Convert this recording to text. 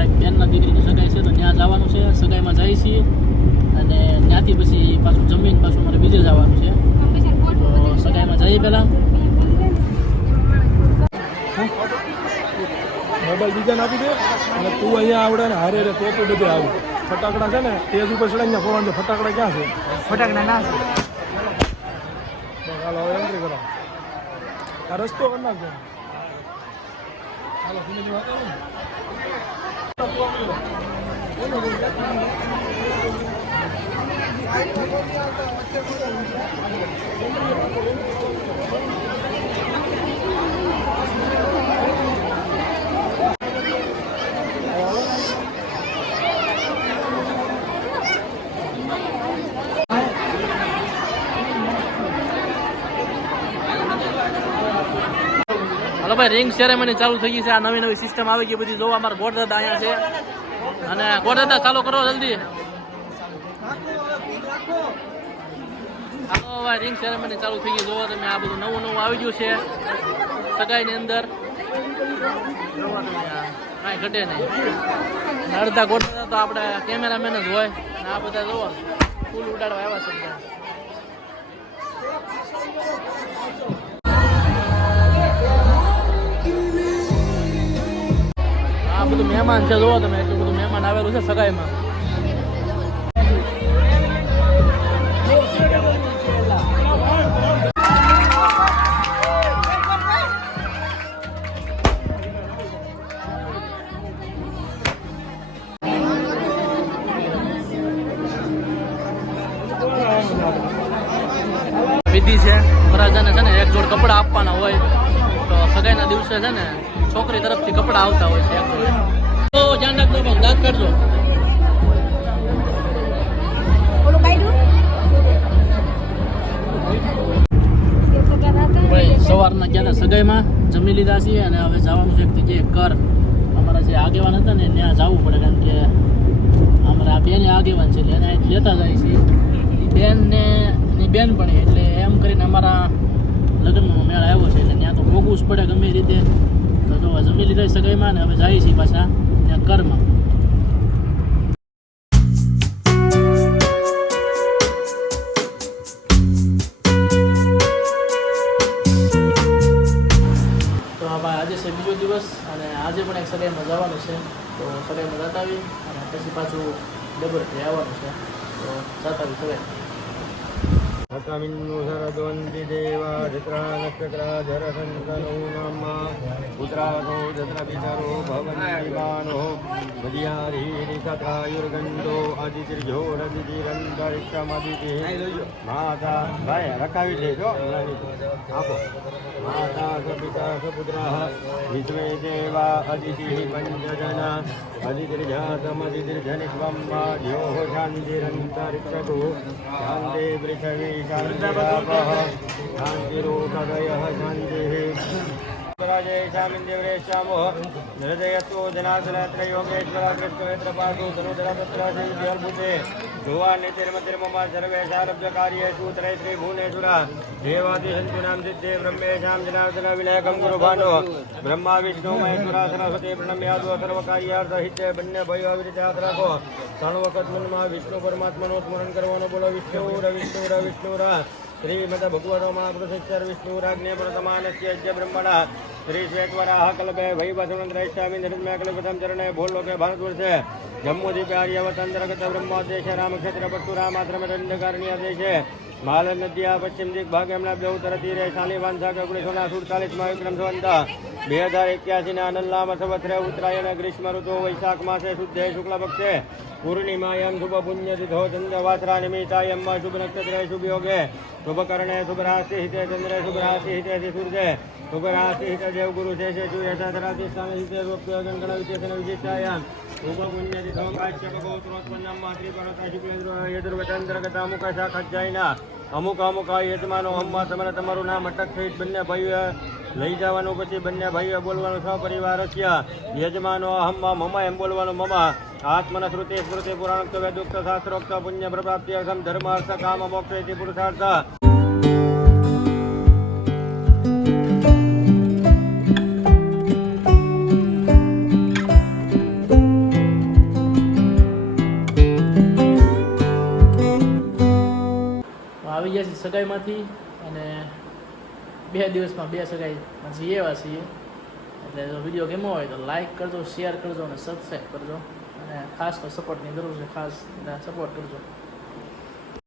અમારા એક બેનના દીકરીની સગાઈ છે તો ત્યાં જવાનું છે. સગાઈમાં જાય છીએ. અને ત્યાંથી પછી પાછું જમીન પાછું અમારે બીજે જવાનું છે. તો સગાઈમાં જઈએ પહેલાં. મોબાઈલ બીજાને આપી દે. અને તું અહીંયા આવડે ને હારે રે તો તું બધે આવું. ફટાકડા છે ને તેજ ઉપર ચડાઈને ફોરવાનું છે. ફટાકડા ક્યાં છે? ફટાકડા ના છે. ચાલો હવે એન્ટ્રી કરો. આ રસ્તો કરી નાખજો. ચાલો ધીમે વાત 何が起きてるんだろう? હાલો ભાઈ રિંગ સેરેમની ચાલુ થઈ ગઈ છે. આ નવી નવી સિસ્ટમ આવી ગઈ, બધી જોવા અમારા ગોડદાદા અહીંયા છે. અને ગોડદાદા ચાલુ કરો જલ્દી. હાલો ભાઈ રિંગ સેરેમની ચાલુ થઈ ગઈ, જોવો તમે, આ બધું નવું નવું આવી ગયું છે. સગાઈની અંદર. કાંઈ ઘટે નહીં. અડધા અડધા ગોડદાદા તો આપણે કેમેરામેન જ હોય. આ બધા જોવો, ફૂલ ઉડાડવા આવ્યા છે મહેમાન છે જોવો તમે એટલું બધું મહેમાન આવેલું છે સગાઈમાં. વિધિ છે વરરાજાને છે ને એક જોડ કપડાં આપવાના હોય, તો સગાઈના દિવસે છે ને છોકરી તરફથી કપડાં આવતા હોય છે એક જોડ. ધ્યાન રાખજો ભાઈ દાંત કાઢજો ઓલું કાઢ્યું? ભાઈ સવારના ગયા હતા સગાઈમાં જમી લીધા છીએ અને હવે જવાનું છે એક જગ્યાએ કર અમારા જે આગેવાન હતા ને ત્યાં જવું પડે કારણ કે અમારા બેન આગેવાન છે એને લેતા જાય છે બેનને બેન ને એની બેન પણ એટલે એમ કરીને અમારા લગ્નનો મેળ આવ્યો છે એટલે ત્યાં તો મોકવું જ પડે ગમે રીતે. તો જમી લીધા સગાઈમાં ને હવે જાય છે પાછા ત્યાં કરમાં તો આ આજે છે બીજો દિવસ અને આજે પણ એક સગાઈમાં જવાનું છે. તો સગાઈમાં જતા આવી અને પછી પાછું ડબરથી આવવાનું છે. તો જતા આવી સગાઈ तमिन्नुसरद्वन्दिदेवा धृत्रा नक्षत्राधरसन्तनो नाम पुत्रासो तत्र पितरो भवन्तिमानो भजियारीरिसतायुर्गन्धो अदितिर्घो रदितिरन्तरिक्षमदितिः माता ભાઈ રખાવી લેજો આપો માતા સપિતા સપુત્રા વિશ્વે દેવા અદિતિ પંચજના અદિતિર્જાતમદિતિર્જનિ ક્વમ ધ્યો શાંતિરંતરિક્ષતુ શાંતિ शान्तिरोगदयः शान्तिः राजेशामिन्द्रेशामो निर्दयत्वो जनार्दनत्र योगेश्वर कृष्णवेत्र पादु धनुधरपत्र श्रीजर्भुते भुवानितिर्मतिर्मम सर्वेशारभ्य कार्येषु त्रैत्री भुवनेश्वर देवादिशन्तूनां सिद्धे ब्रह्मेशां जनार्दन विनायकं गुरुभानो ब्रह्मा विष्णु महेश्वरा सरस्वती प्रणम्यादो સર્વકાર્યાર્થ બંને ભયો આવી રીતે યાદ રાખો ત્રણ વખત મનમાં વિષ્ણુ પરમાત્માનું સ્મરણ કરવાનું બોલો વિષ્ણુ વિષ્ણુ વિષ્ણુ શ્રીમદ ભગવતો આર્યવતંત્રગત બ્રહ્મોદેશ રામક્ષેત્ર પશુરામાત્રમદંડકારણી આદેશે બે હજાર એક્યાસી ના અનલ્લામ સંવત્સરે ઉત્તરાયણ ગ્રીષ્મ ઋતુ વૈશાખ માસે શુદ્ધે શુક્લ પક્ષે પૂર્ણિમાયામ શુભ પુણ્ય તિથો ચંદ્ર વાસરા નિમિત્તાયમ શુભ નક્ષત્રે શુભ યોગે. શુભ કરણે શુભ રાશિ હિતે ચંદ્રે શુભ રાશિ હિતે સૂર્ય. યજુર્વેદાંતર્ગત અમુક અમુક યજમાનો હમમાં તમારે તમારું નામ અટક સહિત બંને ભાઈઓ લઈ જવાનું, પછી બંને ભાઈઓ બોલવાનું, સપરિવાર છે યજમાનો અહમ્મા મમા એમ બોલવાનું મમા આત્મન શ્રુતિ સ્મૃતિ, પુરાણોક્ત, વેદુક્ત, શાસ્ત્રોક્ત પુણ્ય પ્રભાપ્તિ અર્થમ ધર્મ કામ, મોક્ષ પુરુષાર્થ. સગાઈમાંથી અને બે દિવસમાં બે સગાઈ જઈએ એવા છીએ. એટલે જો વીડિયો ગમ્યો હોય તો લાઇક કરજો શેર કરજો અને સબસ્ક્રાઈબ કરજો. અને ખાસ તો સપોર્ટની જરૂર છે, ખાસ સપોર્ટ કરજો.